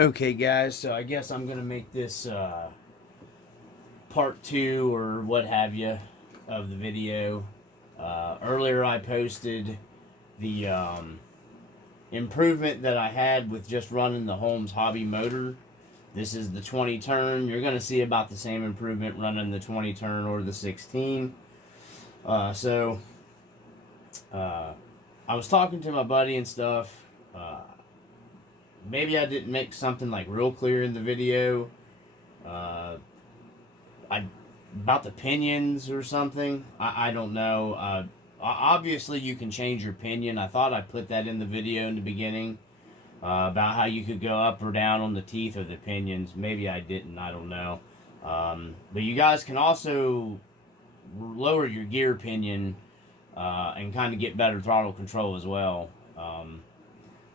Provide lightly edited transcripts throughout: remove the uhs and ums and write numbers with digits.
Okay, guys, so I guess I'm gonna make this part two or what have you of the video. Earlier, I posted the improvement that I had with just running the Holmes hobby motor. This is the 20 turn. You're gonna see about the same improvement running the 20 turn or the 16. So I was talking to my buddy and stuff. Maybe I didn't make something like real clear in the video. I about the pinions or something. I don't know. Obviously, you can change your pinion. I thought I put that in the video in the beginning about how you could go up or down on the teeth of the pinions. Maybe I didn't. I don't know. But you guys can also lower your gear pinion and kind of get better throttle control as well.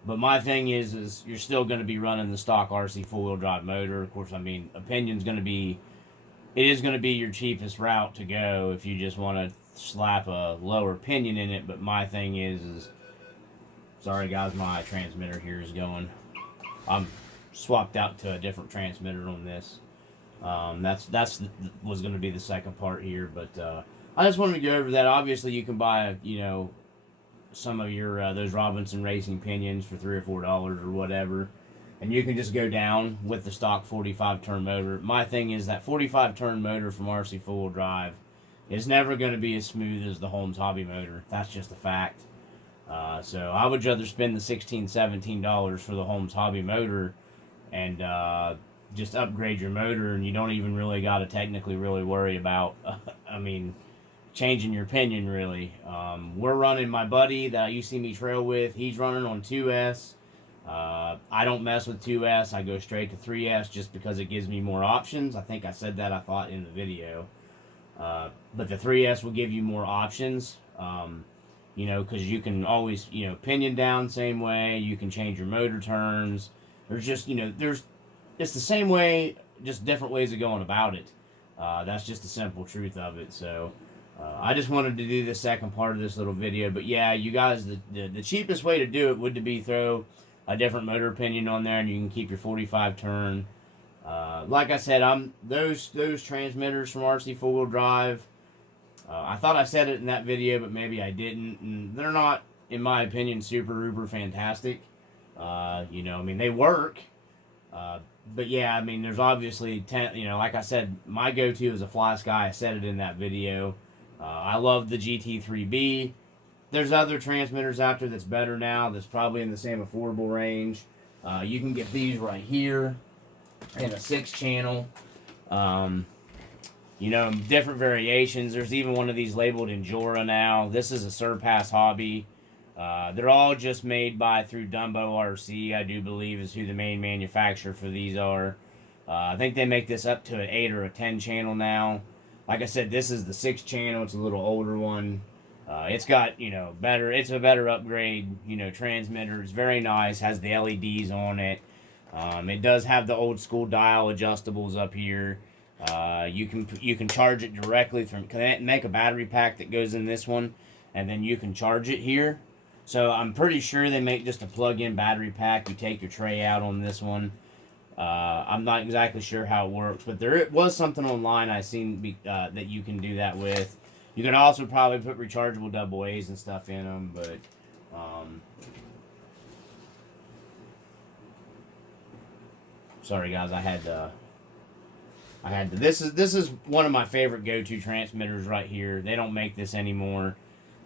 But my thing is you're still going to be running the stock RC four-wheel drive motor. Of course, I mean, a pinion's going to be, it is going to be your cheapest route to go if you just want to slap a lower pinion in it. But my thing is sorry guys, my transmitter here is going. I'm swapped out to a different transmitter on this. That's was going to be the second part here, but I just wanted to go over that. Obviously, you can buy, some of your those Robinson Racing pinions for $3 or $4 or whatever, and you can just go down with the stock 45 turn motor. My thing is that 45 turn motor from RC four-wheel drive is never going to be as smooth as the Holmes hobby motor. That's just a fact. So I would rather spend the $16-17 for the Holmes hobby motor and just upgrade your motor, and you don't even really got to technically really worry about changing your pinion really. We're running, my buddy that you see me trail with, he's running on 2S. I don't mess with 2S. I go straight to 3S just because it gives me more options. I think I said that, I thought, in the video. But the 3S will give you more options. Because you can always, pinion down same way. You can change your motor turns. There's just, it's the same way, just different ways of going about it. That's just the simple truth of it. So I just wanted to do the second part of this little video. But yeah, you guys, the cheapest way to do it would be throw a different motor pinion on there, and you can keep your 45 turn. Like I said, those transmitters from RC four-wheel drive. I thought I said it in that video, but maybe I didn't. And they're not, in my opinion, super uber fantastic. They work. But yeah, there's obviously like I said, my go-to is a Fly Sky. I said it in that video. I love the GT3B. There's other transmitters out there that's better now, that's probably in the same affordable range. You can get these right here in a 6-channel. Different variations. There's even one of these labeled Endura now. This is a Surpass Hobby. They're all just made through Dumbo RC, I do believe, is who the main manufacturer for these are. I think they make this up to an 8 or a 10 channel now. Like I said, this is the 6 channel. It's a little older one. It's got, better, it's a better upgrade, transmitter. It's very nice, has the LEDs on it. It does have the old school dial adjustables up here. You can charge it directly from, make a battery pack that goes in this one, and then you can charge it here. So I'm pretty sure they make just a plug-in battery pack. You take your tray out on this one. I'm not exactly sure how it works, but there was something online I seen that you can do that with. You can also probably put rechargeable AA's and stuff in them, but sorry guys, I had to. This is one of my favorite go-to transmitters right here. They don't make this anymore.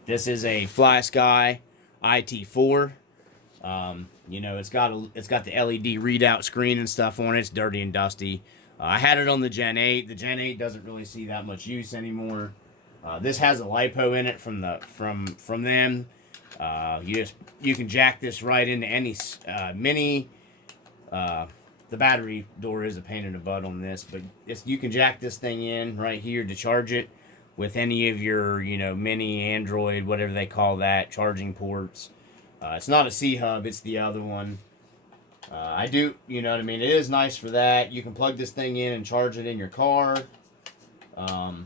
This is a Fly Sky IT4. It's got the LED readout screen and stuff on it. It's dirty and dusty. I had it on the Gen 8. The Gen 8 doesn't really see that much use anymore. This has a LiPo in it from them. You can jack this right into any mini. The battery door is a pain in the butt on this, but you can jack this thing in right here to charge it with any of your, mini Android, whatever they call that, charging ports. It's not a C-Hub, it's the other one. I do, It is nice for that. You can plug this thing in and charge it in your car. The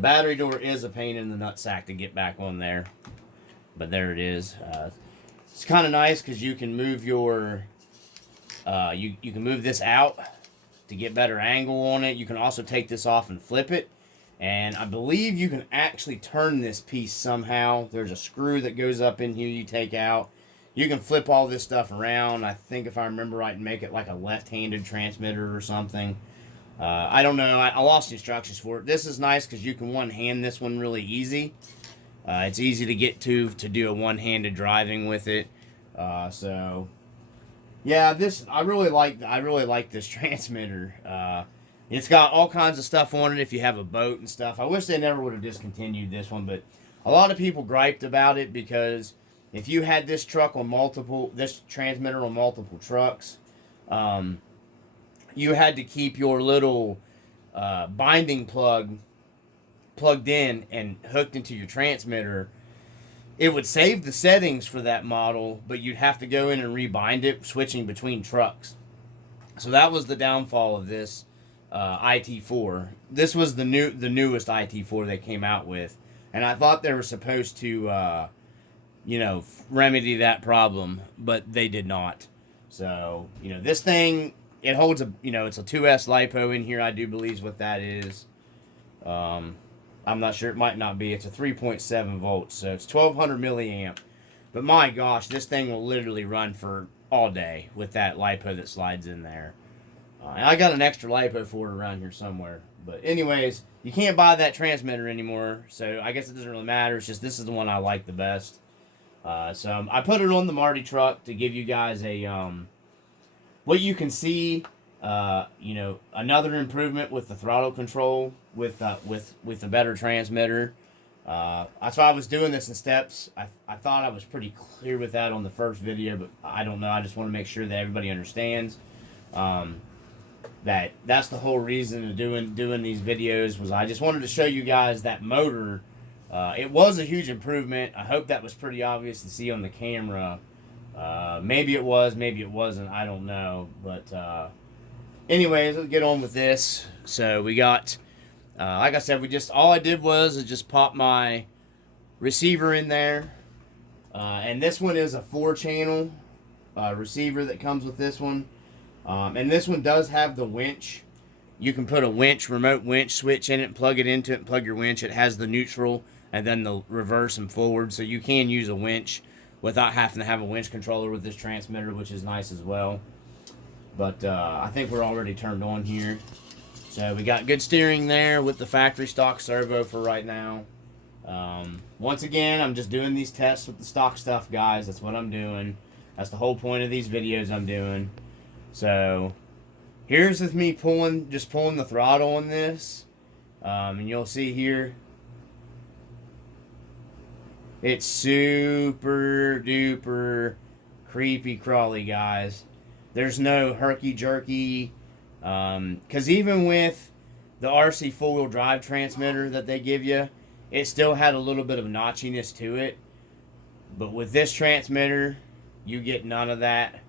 battery door is a pain in the nutsack to get back on there, but there it is. It's kind of nice because you can move your You can move this out to get better angle on it. You can also take this off and flip it. And I believe you can actually turn this piece somehow. There's a screw that goes up in here you take out. You can flip all this stuff around. I think if I remember right, and make it like a left-handed transmitter or something. I don't know. I lost instructions for it. This is nice because you can one-hand this one really easy. It's easy to get to do a one-handed driving with it. So yeah, I really like this transmitter. It's got all kinds of stuff on it if you have a boat and stuff. I wish they never would have discontinued this one, but a lot of people griped about it because if you had this transmitter on multiple trucks, you had to keep your little binding plug plugged in and hooked into your transmitter. It would save the settings for that model, but you'd have to go in and rebind it, switching between trucks. So that was the downfall of this IT4. This was the newest IT4 they came out with, and I thought they were supposed to, remedy that problem, but they did not. So this thing, it holds it's a 2S LiPo in here. I do believe is what that is. I'm not sure. It might not be. It's a 3.7 volts, so it's 1200 milliamp. But my gosh, this thing will literally run for all day with that LiPo that slides in there. I got an extra LiPo for it around here somewhere. But anyways, you can't buy that transmitter anymore, so I guess it doesn't really matter. It's just this is the one I like the best. So I put it on the Marty truck to give you guys a what you can see. Another improvement with the throttle control with a better transmitter. That's why I was doing this in steps. I thought I was pretty clear with that on the first video, but I don't know. I just want to make sure that everybody understands that's the whole reason of doing these videos. Was I just wanted to show you guys that motor. It was a huge improvement. I hope that was pretty obvious to see on the camera. Maybe it was, maybe it wasn't. I don't know, but. Anyways, let's get on with this. So we got, like I said, all I did was just pop my receiver in there. And this one is a 4-channel receiver that comes with this one. And this one does have the winch. You can put a remote winch switch in it, and plug it into it, and plug your winch. It has the neutral and then the reverse and forward. So you can use a winch without having to have a winch controller with this transmitter, which is nice as well. But I think we're already turned on here. So we got good steering there with the factory stock servo for right now. Once again, I'm just doing these tests with the stock stuff, guys. That's what I'm doing. That's the whole point of these videos I'm doing. So here's with me pulling the throttle on this. And you'll see here, it's super duper creepy crawly, guys. There's no herky-jerky, because even with the RC four-wheel drive transmitter that they give you, it still had a little bit of notchiness to it. But with this transmitter, you get none of that.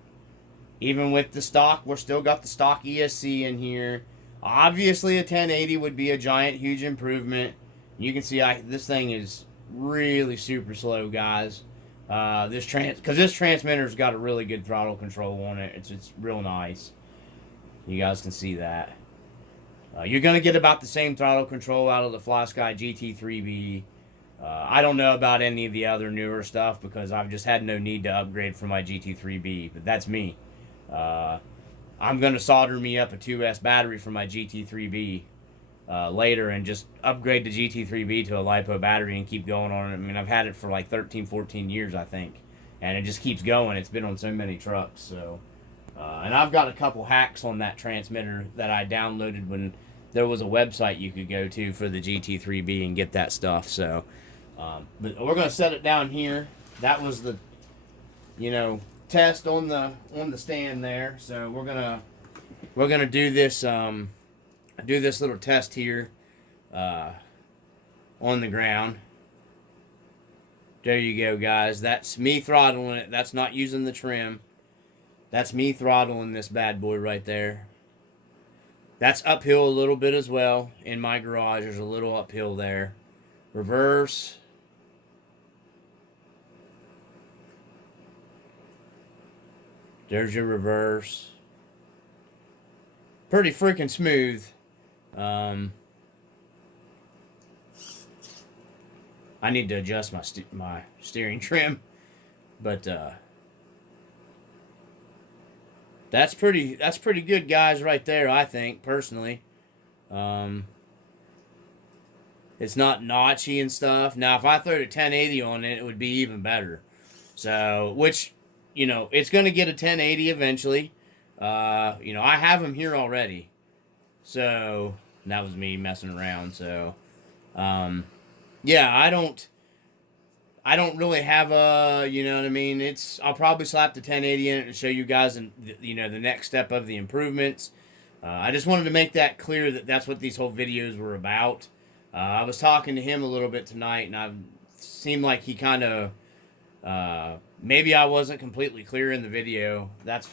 Even with the stock, we're still got the stock ESC in here. Obviously, a 1080 would be a giant, huge improvement. You can see this thing is really super slow, guys. This transmitter's got a really good throttle control on it. It's real nice. You guys can see that. You're gonna get about the same throttle control out of the FlySky GT3B. I don't know about any of the other newer stuff because I've just had no need to upgrade for my GT3B. But that's me. I'm gonna solder me up a 2S battery for my GT3B later and just upgrade the GT3B to a LiPo battery and keep going on it. I mean, I've had it for like 13, 14 years, I think. And it just keeps going. It's been on so many trucks. So, and I've got a couple hacks on that transmitter that I downloaded when there was a website you could go to for the GT3B and get that stuff. So, but we're going to set it down here. That was the, test on the stand there. So we're gonna do this little test here on the ground. There you go, guys. That's me throttling it. That's not using the trim. That's me throttling this bad boy right there. That's uphill a little bit as well. In my garage, there's a little uphill there. Reverse. There's your reverse. pretty freaking smooth. I need to adjust my steering trim, but that's pretty good, guys, right there. I think personally, it's not notchy and stuff. Now, if I throw the 1080 on it, it would be even better. So, which, it's going to get a 1080 eventually. I have them here already. So, that was me messing around. So, yeah, I don't really have a, you know what I mean? I'll probably slap the 1080 in it and show you guys, the next step of the improvements. I just wanted to make that clear that that's what these whole videos were about. I was talking to him a little bit tonight, and I seemed like he kind of, maybe I wasn't completely clear in the video. That's,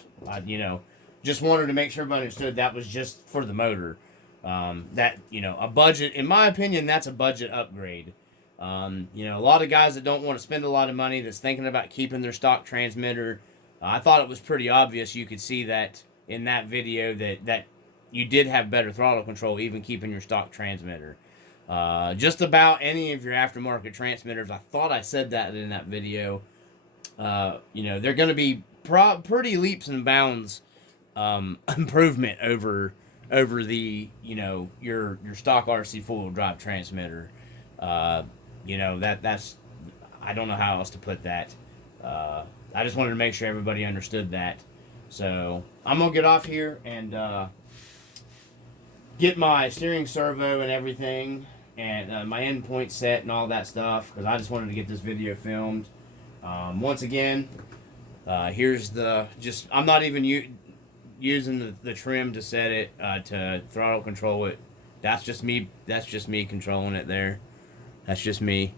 just wanted to make sure everybody understood that was just for the motor. A budget, in my opinion, that's a budget upgrade. A lot of guys that don't want to spend a lot of money, that's thinking about keeping their stock transmitter, I thought it was pretty obvious. You could see that in that video that you did have better throttle control, even keeping your stock transmitter. Just about any of your aftermarket transmitters, I thought I said that in that video. They're going to be pretty leaps and bounds improvement over the your stock RC 4-wheel drive transmitter. That's I don't know how else to put that. I just wanted to make sure everybody understood that. So I'm gonna get off here and get my steering servo and everything, and my endpoint set and all that stuff, because I just wanted to get this video filmed. Once again, here's I'm not even using the trim to set it, to throttle control it. That's just me controlling it there. That's just me.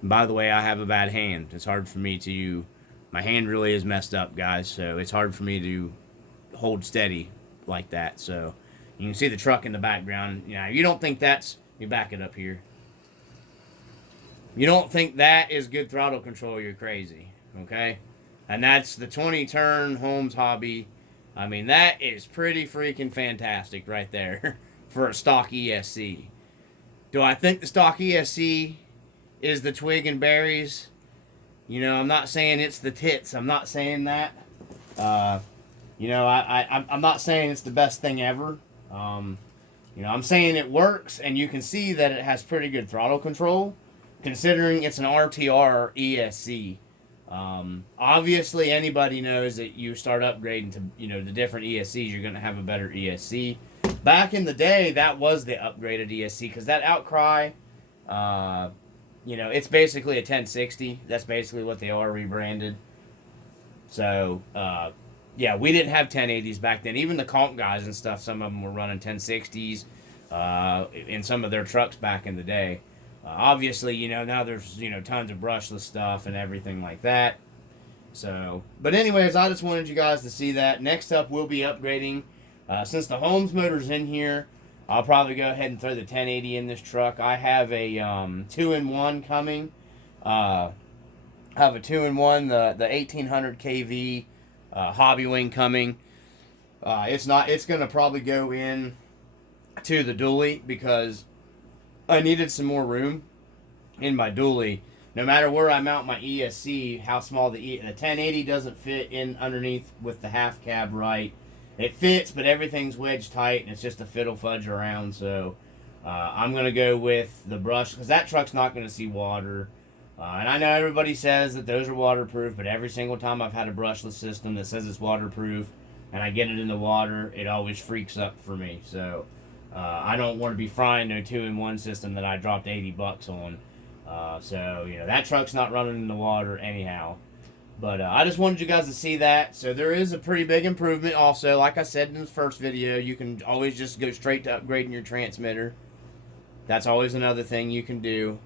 And by the way, I have a bad hand. It's hard for me my hand really is messed up, guys, so it's hard for me to hold steady like that. So you can see the truck in the background. You don't think let me back it up here. You don't think that is good throttle control, you're crazy, okay? And that's the 20-turn Holmes Hobby. I mean, that is pretty freaking fantastic right there for a stock ESC. Do I think the stock ESC is the twig and berries? I'm not saying it's the tits. I'm not saying that. I'm not saying it's the best thing ever. I'm saying it works, and you can see that it has pretty good throttle control, considering it's an RTR ESC. Obviously, anybody knows that you start upgrading to, the different ESCs, you're going to have a better ESC. Back in the day, that was the upgraded ESC, because that Outcry, it's basically a 1060. That's basically what they are rebranded. So, yeah, we didn't have 1080s back then. Even the comp guys and stuff, some of them were running 1060s in some of their trucks back in the day. Obviously, now there's, tons of brushless stuff and everything like that. So, but anyways, I just wanted you guys to see that. Next up, we'll be upgrading. Since the Holmes motor's in here, I'll probably go ahead and throw the 1080 in this truck. I have a 2-in-1 coming. I have a 2-in-1, the 1800 kV hobby wing coming. It's going to probably go in to the dually, because I needed some more room in my dually. No matter where I mount my ESC, how small the 1080 doesn't fit in underneath with the half cab right. It fits, but everything's wedged tight, and it's just a fiddle fudge around. So I'm going to go with the brush, because that truck's not going to see water. And I know everybody says that those are waterproof, but every single time I've had a brushless system that says it's waterproof, and I get it in the water, it always freaks up for me. So I don't want to be frying no 2-in-1 system that I dropped $80 on. So, that truck's not running in the water anyhow. But I just wanted you guys to see that. So there is a pretty big improvement also. Like I said in the first video, you can always just go straight to upgrading your transmitter. That's always another thing you can do.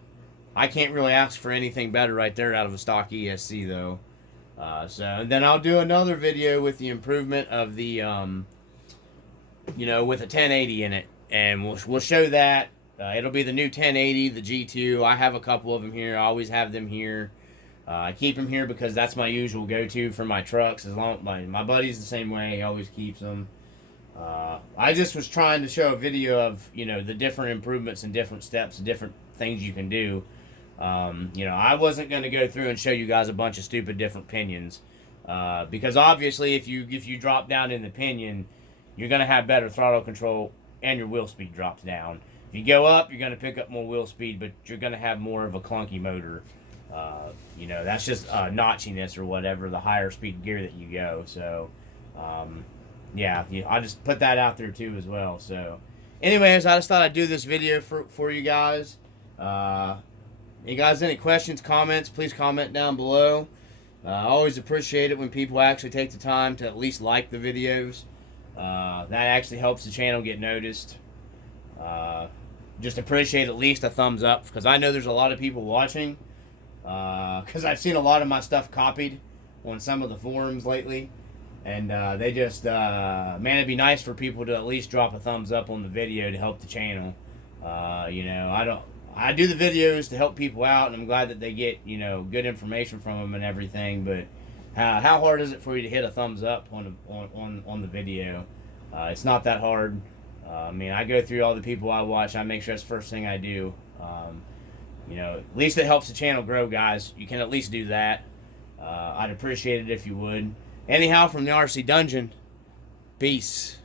I can't really ask for anything better right there out of a stock ESC, though. So then I'll do another video with the improvement of the, with a 1080 in it. And we'll show that. It'll be the new 1080, the G2. I have a couple of them here. I always have them here. I keep them here because that's my usual go-to for my trucks. As long my buddy's the same way. He always keeps them. I just was trying to show a video of, you know, the different improvements and different steps and different things you can do. You know, I wasn't going to go through and show you guys a bunch of stupid different pinions, because obviously if you drop down in the pinion, you're going to have better throttle control and your wheel speed drops down. If you go up, you're going to pick up more wheel speed, but you're going to have more of a clunky motor. You know, that's just notchiness or whatever, the higher speed gear that you go. So, yeah, I'll just put that out there too as well. So, anyways, I just thought I'd do this video for you guys. You guys, any questions, comments, please comment down below. I always appreciate it when people actually take the time to at least like the videos. That actually helps the channel get noticed. Just appreciate at least a thumbs up, because I know there's a lot of people watching. Because I've seen a lot of my stuff copied on some of the forums lately. And they just, man, it'd be nice for people to at least drop a thumbs up on the video to help the channel. You know, I do the videos to help people out, and I'm glad that they get, you know, good information from them and everything. But how hard is it for you to hit a thumbs up on the video? It's not that hard. I mean, I go through all the people I watch. I make sure that's the first thing I do. You know, at least it helps the channel grow, guys. You can at least do that. I'd appreciate it if you would. Anyhow, from the RC Dungeon, peace.